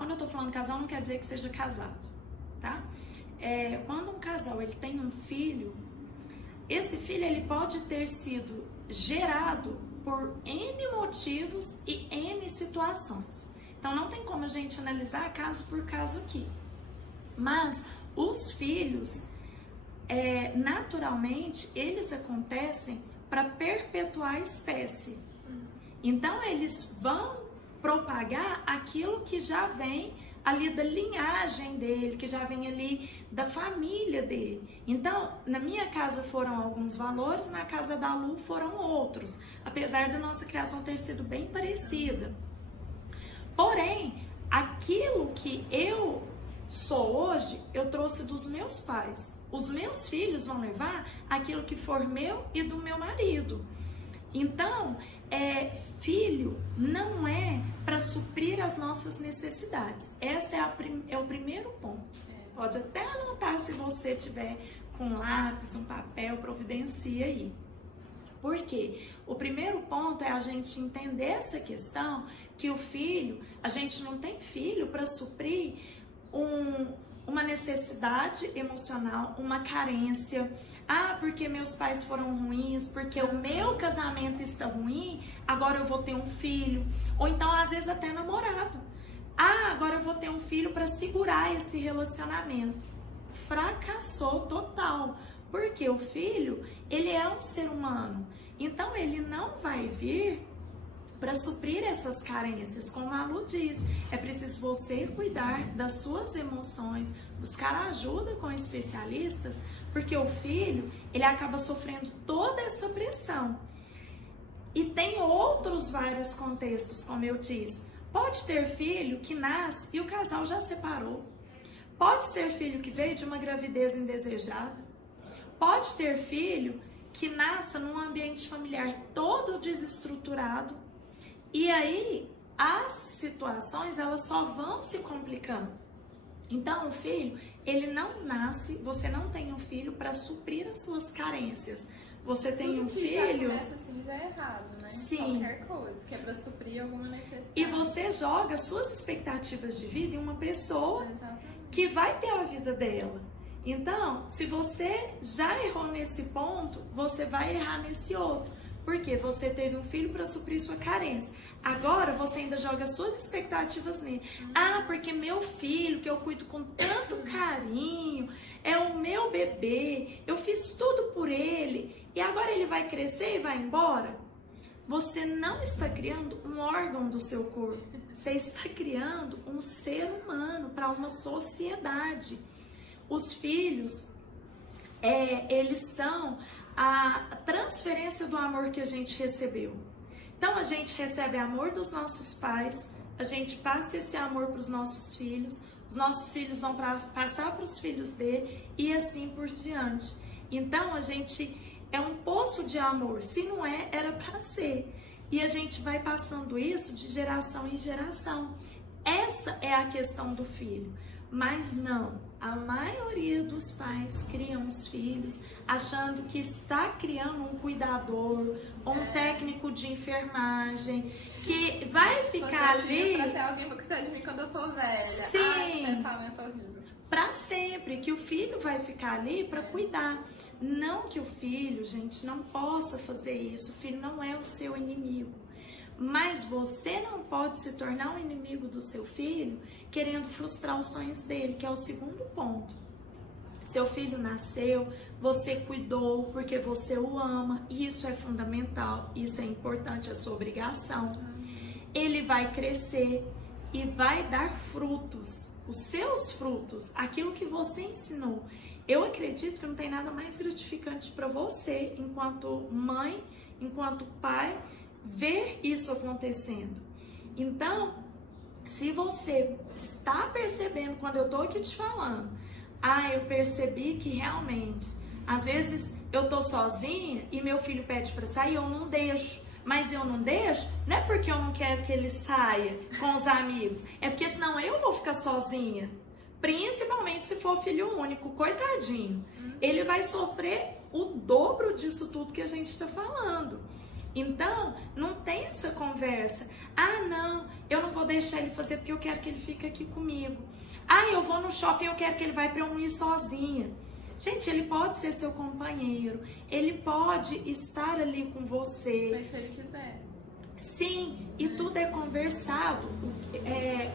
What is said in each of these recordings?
quando eu tô falando casal, não quer dizer que seja casado, tá? Quando um casal ele tem um filho, esse filho ele pode ter sido gerado por N motivos e N situações. Então não tem como a gente analisar caso por caso aqui. Mas os filhos, naturalmente, eles acontecem para perpetuar a espécie. Então eles vão propagar aquilo que já vem ali da linhagem dele, que já vem ali da família dele. Então, na minha casa foram alguns valores, na casa da Lu foram outros, apesar da nossa criação ter sido bem parecida. Porém, aquilo que eu sou hoje, eu trouxe dos meus pais. Os meus filhos vão levar aquilo que for meu e do meu marido. Então, filho não é para suprir as nossas necessidades. Esse é o primeiro ponto. Pode até anotar se você tiver com lápis, um papel, providencia aí. Por quê? O primeiro ponto é a gente entender essa questão que o filho, a gente não tem filho para suprir uma necessidade emocional, uma carência. Ah, porque meus pais foram ruins, porque o meu casamento está ruim, agora eu vou ter um filho. Ou então, às vezes, até namorado. Ah, agora eu vou ter um filho para segurar esse relacionamento. Fracassou total. Porque o filho, ele é um ser humano. Então, ele não vai vir para suprir essas carências, como a Lu diz, é preciso você cuidar das suas emoções, buscar ajuda com especialistas, porque o filho, ele acaba sofrendo toda essa pressão. E tem outros vários contextos, como eu disse. Pode ter filho que nasce e o casal já separou. Pode ser filho que veio de uma gravidez indesejada. Pode ter filho que nasça num ambiente familiar todo desestruturado. E aí, as situações, elas só vão se complicando. Então, o filho, ele não nasce, você não tem um filho para suprir as suas carências. Você tem um filho... já começa assim, já é errado, né? Sim. Qualquer coisa, que é para suprir alguma necessidade. E você joga suas expectativas de vida em uma pessoa Exatamente. que vai ter a vida dela. Então, se você já errou nesse ponto, você vai errar nesse outro. Porque você teve um filho para suprir sua carência. Agora você ainda joga suas expectativas nele. Ah, porque meu filho, que eu cuido com tanto carinho, é o meu bebê, eu fiz tudo por ele, e agora ele vai crescer e vai embora? Você não está criando um órgão do seu corpo. Você está criando um ser humano para uma sociedade. Os filhos, eles são a transferência do amor que a gente recebeu. Então a gente recebe amor dos nossos pais, a gente passa esse amor para os nossos filhos, os nossos filhos vão passar para os filhos dele e assim por diante. Então a gente é um poço de amor, se não é, era para ser. E a gente vai passando isso de geração em geração. Essa é a questão do filho. Mas não, a maioria dos pais criam os filhos achando que está criando um cuidador, um técnico de enfermagem, que vai ficar ali... Pra ter alguém pra cuidar de mim quando eu for velha. Sim. Ai, pensamento horrível. Para sempre, que o filho vai ficar ali para cuidar. Não que o filho, gente, não possa fazer isso, o filho não é o seu inimigo. Mas você não pode se tornar um inimigo do seu filho querendo frustrar os sonhos dele, que é o segundo ponto. Seu filho nasceu, você cuidou porque você o ama, e isso é fundamental, isso é importante, é sua obrigação. Ele vai crescer e vai dar frutos, os seus frutos, aquilo que você ensinou. Eu acredito que não tem nada mais gratificante para você, enquanto mãe, enquanto pai, ver isso acontecendo. Então, se você está percebendo quando eu tô aqui te falando, eu percebi que realmente, às vezes eu tô sozinha e meu filho pede para sair, eu não deixo. Mas eu não deixo, não é porque eu não quero que ele saia com os amigos, é porque senão eu vou ficar sozinha. Principalmente se for filho único, coitadinho. Ele vai sofrer o dobro disso tudo que a gente está falando. Então, não tem essa conversa. Ah, não, eu não vou deixar ele fazer porque eu quero que ele fique aqui comigo. Ah, eu vou no shopping, eu quero que ele vai para eu não ir sozinha. Gente, ele pode ser seu companheiro, ele pode estar ali com você. Mas se ele quiser. Sim, e tudo é conversado.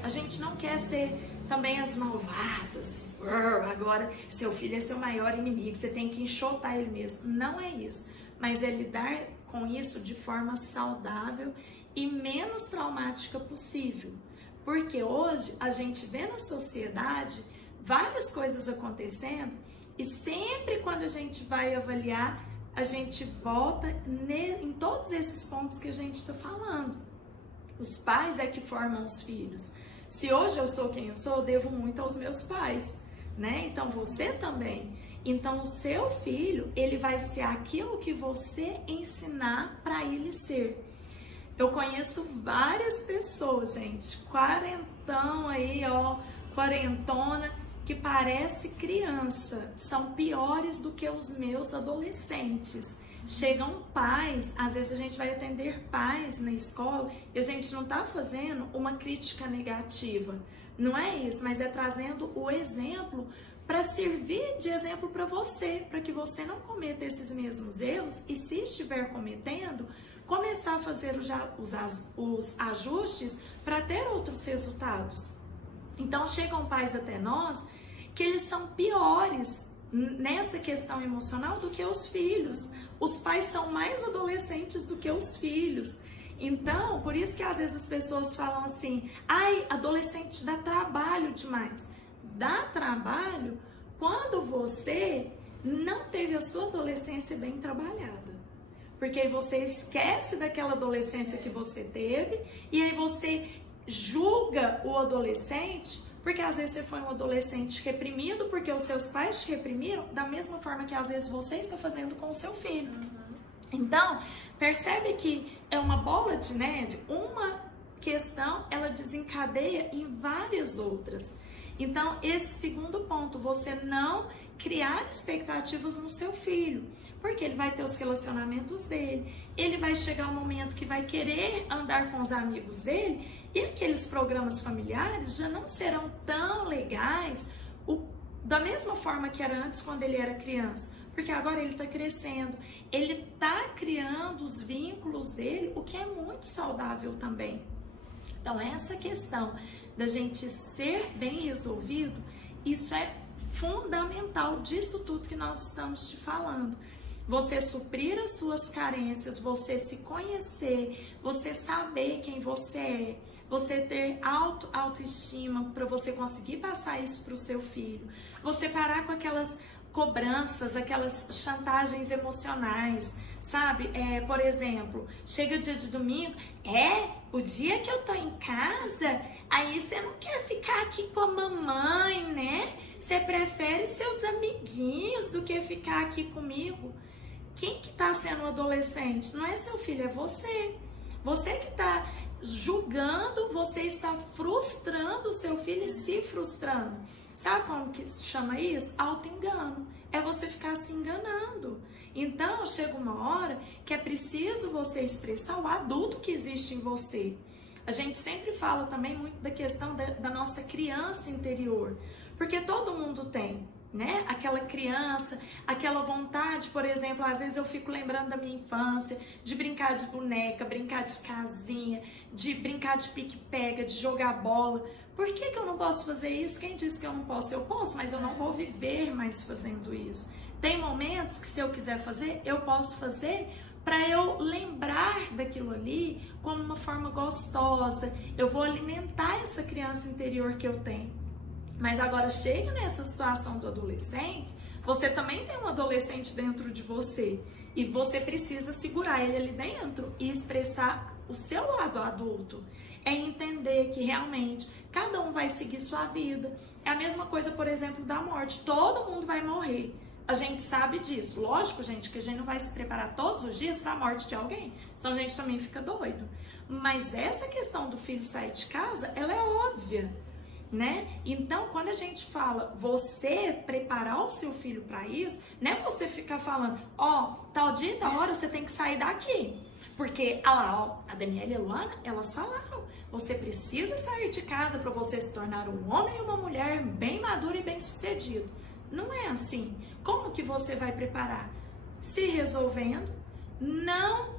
A gente não quer ser também as malvadas. Agora, seu filho é seu maior inimigo, você tem que enxotar ele mesmo. Não é isso, mas é lidar com isso de forma saudável e menos traumática possível. Porque hoje a gente vê na sociedade várias coisas acontecendo e sempre quando a gente vai avaliar, a gente volta em todos esses pontos que a gente está falando. Os pais é que formam os filhos. Se hoje eu sou quem eu sou, eu devo muito aos meus pais, né? Então você também. Então o seu filho, ele vai ser aquilo que você ensinar para ele ser. Eu conheço várias pessoas, gente, quarentão aí, ó, quarentona, que parece criança, são piores do que os meus adolescentes. Chegam pais, às vezes a gente vai atender pais na escola e a gente não tá fazendo uma crítica negativa. Não é isso, mas é trazendo o exemplo para servir de exemplo para você, para que você não cometa esses mesmos erros e, se estiver cometendo, começar a fazer os ajustes para ter outros resultados. Então chegam pais até nós que eles são piores nessa questão emocional do que os filhos. Os pais são mais adolescentes do que os filhos. Então, por isso que às vezes as pessoas falam assim: ai, adolescente dá trabalho demais. Dá trabalho quando você não teve a sua adolescência bem trabalhada. Porque aí você esquece daquela adolescência que você teve e aí você julga o adolescente, porque às vezes você foi um adolescente reprimido porque os seus pais te reprimiram, da mesma forma que às vezes você está fazendo com o seu filho. Então, percebe que é uma bola de neve, uma questão ela desencadeia em várias outras. Então, esse segundo ponto, você não criar expectativas no seu filho, porque ele vai ter os relacionamentos dele, ele vai chegar um momento que vai querer andar com os amigos dele e aqueles programas familiares já não serão tão legais da mesma forma que era antes quando ele era criança, porque agora ele está crescendo, ele está criando os vínculos dele, o que é muito saudável também. Então, essa questão da gente ser bem resolvido, isso é fundamental disso tudo que nós estamos te falando. Você suprir as suas carências, você se conhecer, você saber quem você é, você ter autoestima para você conseguir passar isso para o seu filho, você parar com aquelas cobranças, aquelas chantagens emocionais, sabe? Por exemplo, chega o dia de domingo, o dia que eu tô em casa, aí você não quer ficar aqui com a mamãe, né? Você prefere seus amiguinhos do que ficar aqui comigo. Quem que tá sendo um adolescente? Não é seu filho, é você. Você que tá julgando, você está frustrando o seu filho e se frustrando. Sabe como que se chama isso? Auto-engano. É você ficar se enganando. Então, chega uma hora que é preciso você expressar o adulto que existe em você. A gente sempre fala também muito da questão da nossa criança interior. Porque todo mundo tem, né? Aquela criança, aquela vontade, por exemplo, às vezes eu fico lembrando da minha infância, de brincar de boneca, brincar de casinha, de brincar de pique-pega, de jogar bola. Por que eu não posso fazer isso? Quem disse que eu não posso? Eu posso, mas eu não vou viver mais fazendo isso. Tem momentos que, se eu quiser fazer, eu posso fazer para eu lembrar daquilo ali como uma forma gostosa. Eu vou alimentar essa criança interior que eu tenho. Mas agora chega nessa situação do adolescente, você também tem um adolescente dentro de você e você precisa segurar ele ali dentro e expressar o seu lado adulto. É entender que realmente cada um vai seguir sua vida. É a mesma coisa, por exemplo, da morte. Todo mundo vai morrer. A gente sabe disso. Lógico, gente, que a gente não vai se preparar todos os dias para a morte de alguém, senão a gente também fica doido. Mas essa questão do filho sair de casa, ela é óbvia, né? Então, quando a gente fala você preparar o seu filho para isso, não é você ficar falando, tal dia, tal hora você tem que sair daqui. Porque, olha lá, ó, a Daniela e a Luana, elas falaram, você precisa sair de casa para você se tornar um homem e uma mulher bem maduro e bem sucedido. Não é assim. Como que você vai preparar? Se resolvendo, não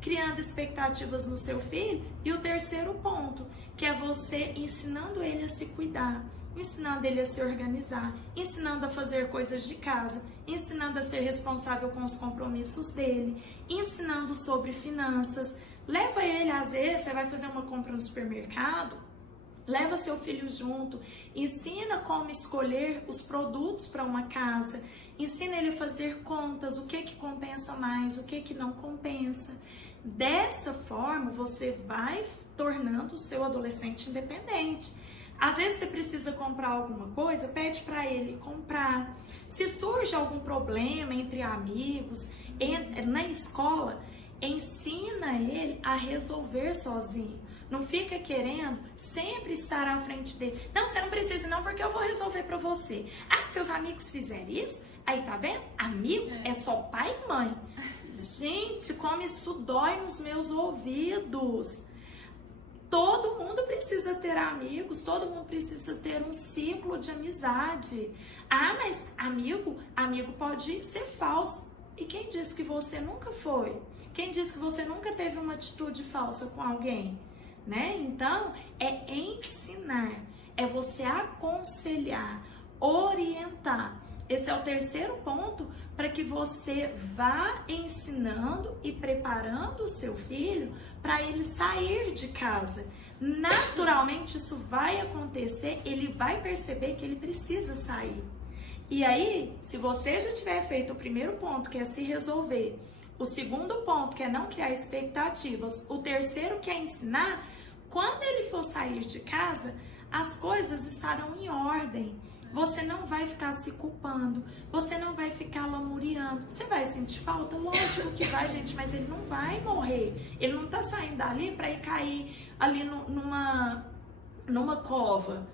criando expectativas no seu filho. E o terceiro ponto, que é você ensinando ele a se cuidar, ensinando ele a se organizar, ensinando a fazer coisas de casa, ensinando a ser responsável com os compromissos dele, ensinando sobre finanças. Leva ele, às vezes, você vai fazer uma compra no supermercado, leva seu filho junto, ensina como escolher os produtos para uma casa, ensina ele a fazer contas, o que compensa mais, o que não compensa. Dessa forma, você vai tornando o seu adolescente independente. Às vezes você precisa comprar alguma coisa, pede para ele comprar. Se surge algum problema entre amigos, na escola, ensina ele a resolver sozinho. Não fica querendo sempre estar à frente dele. Não, você não precisa não, porque eu vou resolver para você. Ah, seus amigos fizeram isso? Aí, tá vendo? Amigo é só pai e mãe. Gente, como isso dói nos meus ouvidos. Todo mundo precisa ter amigos, todo mundo precisa ter um ciclo de amizade. Ah, mas amigo pode ser falso. E quem disse que você nunca foi? Quem disse que você nunca teve uma atitude falsa com alguém? Né? Então, é ensinar, é você aconselhar, orientar. Esse é o terceiro ponto para que você vá ensinando e preparando o seu filho para ele sair de casa. Naturalmente isso vai acontecer, ele vai perceber que ele precisa sair. E aí, se você já tiver feito o primeiro ponto, que é se resolver, o segundo ponto, que é não criar expectativas, o terceiro, que é ensinar, quando ele for sair de casa, as coisas estarão em ordem. Você não vai ficar se culpando, você não vai ficar lamuriando. Você vai sentir falta? Lógico que vai, gente, mas ele não vai morrer. Ele não tá saindo dali para ir cair ali numa cova.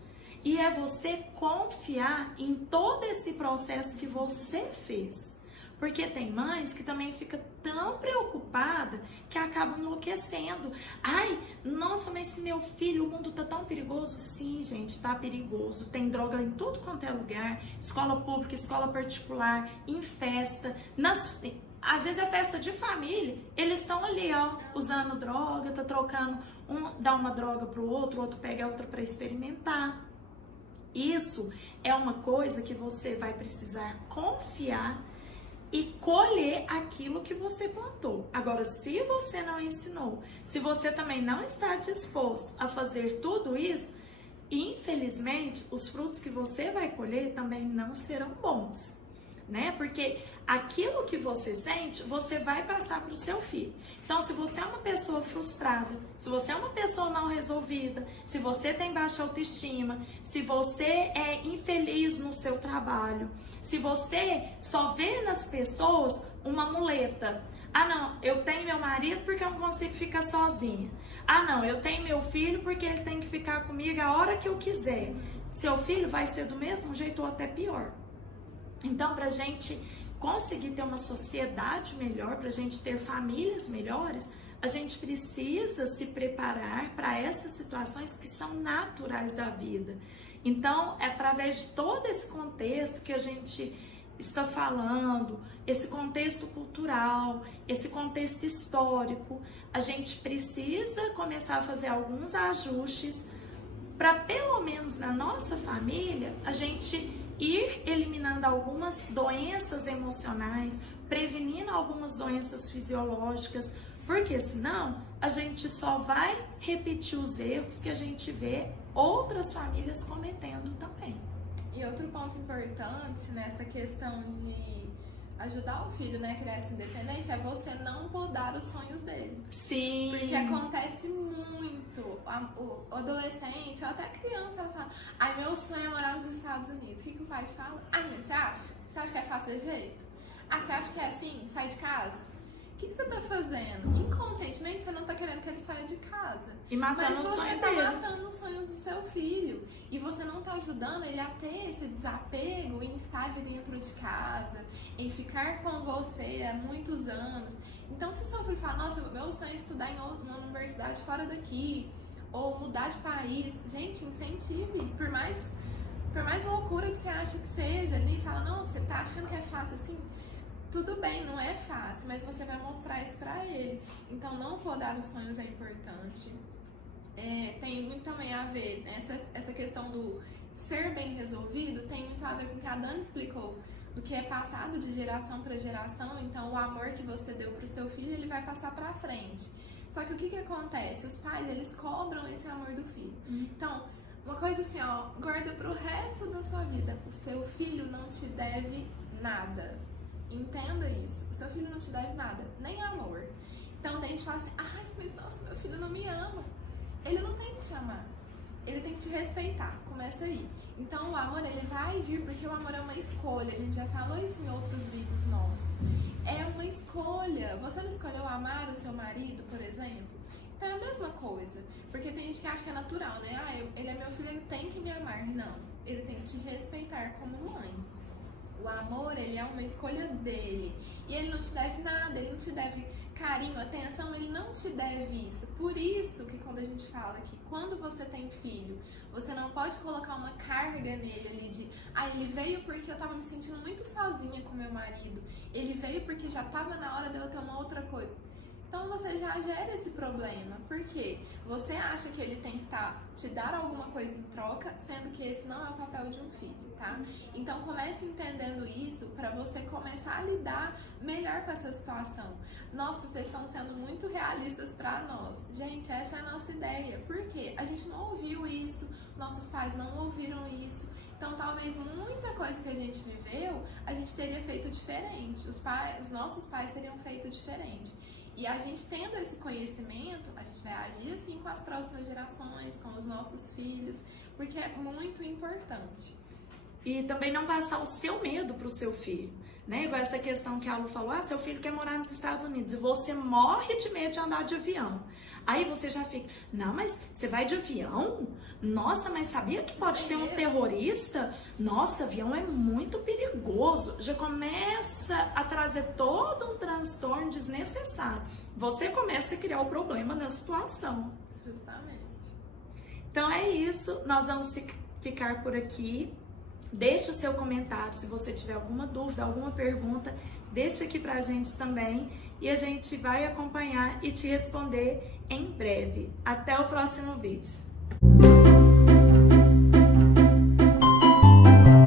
E é você confiar em todo esse processo que você fez. Porque tem mães que também ficam tão preocupadas que acabam enlouquecendo. Ai, nossa, mas esse meu filho, o mundo tá tão perigoso. Sim, gente, tá perigoso. Tem droga em tudo quanto é lugar. Escola pública, escola particular, em festa. Às vezes é festa de família. Eles estão ali, ó, usando droga, tá trocando. Dá uma droga pro outro, o outro pega a outra para experimentar. Isso é uma coisa que você vai precisar confiar e colher aquilo que você plantou. Agora, se você não ensinou, se você também não está disposto a fazer tudo isso, infelizmente, os frutos que você vai colher também não serão bons, né? Porque aquilo que você sente, você vai passar para o seu filho. Então, se você é uma pessoa frustrada, se você é uma pessoa mal resolvida, se você tem baixa autoestima, se você é infeliz no seu trabalho, se você só vê nas pessoas uma muleta. Ah, não, eu tenho meu marido porque eu não consigo ficar sozinha. Ah, não, eu tenho meu filho porque ele tem que ficar comigo a hora que eu quiser. Seu filho vai ser do mesmo jeito ou até pior. Então, para a gente conseguir ter uma sociedade melhor, para a gente ter famílias melhores, a gente precisa se preparar para essas situações que são naturais da vida. Então, é através de todo esse contexto que a gente está falando, esse contexto cultural, esse contexto histórico, a gente precisa começar a fazer alguns ajustes para, pelo menos na nossa família, a gente ir eliminando algumas doenças emocionais, prevenindo algumas doenças fisiológicas, porque senão a gente só vai repetir os erros que a gente vê outras famílias cometendo também. E outro ponto importante nessa questão de ajudar o filho, né, a criar essa independência, é você não podar os sonhos dele. Sim. Porque acontece muito. O adolescente, ou até a criança, ela fala: ai, meu sonho é morar nos Estados Unidos. O que o pai fala? Ai, mãe, você acha? Você acha que é fácil desse jeito? Ah, você acha que é assim? Sai de casa? O que você tá fazendo? Inconscientemente você não tá querendo que ele saia de casa. E matando o sonho Mas você tá dele. matando os sonhos do seu filho. E você não tá ajudando ele a ter esse desapego em estar dentro de casa, em ficar com você há muitos anos. Então, se seu filho fala, nossa, meu sonho é estudar em uma universidade fora daqui, ou mudar de país, gente, incentive isso. Por mais loucura que você acha que seja, ele fala, não, você tá achando que é fácil assim? Tudo bem, não é fácil, mas você vai mostrar isso pra ele. Então, não podar os sonhos é importante. Tem muito também a ver, né? Essa questão do ser bem resolvido tem muito a ver com o que a Dani explicou, do que é passado de geração para geração. Então, o amor que você deu pro seu filho, ele vai passar pra frente. Só que o que acontece? Os pais, eles cobram esse amor do filho. Então, uma coisa assim, ó, guarda pro resto da sua vida. O seu filho não te deve nada. Entenda isso. O seu filho não te deve nada, nem amor. Então, tem gente que fala assim, ai, mas nossa, meu filho não me ama. Ele não tem que te amar. Ele tem que te respeitar. Começa aí. Então, o amor, ele vai vir porque o amor é uma escolha. A gente já falou isso em outros vídeos nossos. É uma escolha. Você não escolheu amar o seu marido, por exemplo? Então, é a mesma coisa. Porque tem gente que acha que é natural, né? Ah, ele é meu filho, ele tem que me amar. Não. Ele tem que te respeitar como mãe. O amor, ele é uma escolha dele. E ele não te deve nada, ele não te deve carinho, atenção, ele não te deve isso. Por isso que quando a gente fala que quando você tem filho, você não pode colocar uma carga nele ali de ele veio porque eu tava me sentindo muito sozinha com meu marido, ele veio porque já tava na hora de eu ter uma outra coisa. Então você já gera esse problema, porque você acha que ele tem que te dar alguma coisa em troca, sendo que esse não é o papel de um filho, tá? Então comece entendendo isso para você começar a lidar melhor com essa situação. Nossa, vocês estão sendo muito realistas para nós. Gente, essa é a nossa ideia. Por quê? A gente não ouviu isso, nossos pais não ouviram isso. Então, talvez muita coisa que a gente viveu, a gente teria feito diferente. Os nossos pais teriam feito diferente. E a gente tendo esse conhecimento, a gente vai agir assim com as próximas gerações, com os nossos filhos, porque é muito importante. E também não passar o seu medo para o seu filho, né? Igual essa questão que a Lu falou, seu filho quer morar nos Estados Unidos e você morre de medo de andar de avião. Aí você já fica, não, mas você vai de avião? Nossa, mas sabia que pode ter um terrorista? Nossa, avião é muito perigoso. Já começa a trazer todo um transtorno desnecessário. Você começa a criar o problema na situação. Justamente. Então é isso, nós vamos ficar por aqui. Deixe o seu comentário, se você tiver alguma dúvida, alguma pergunta, deixe aqui pra gente também e a gente vai acompanhar e te responder em breve. Até o próximo vídeo.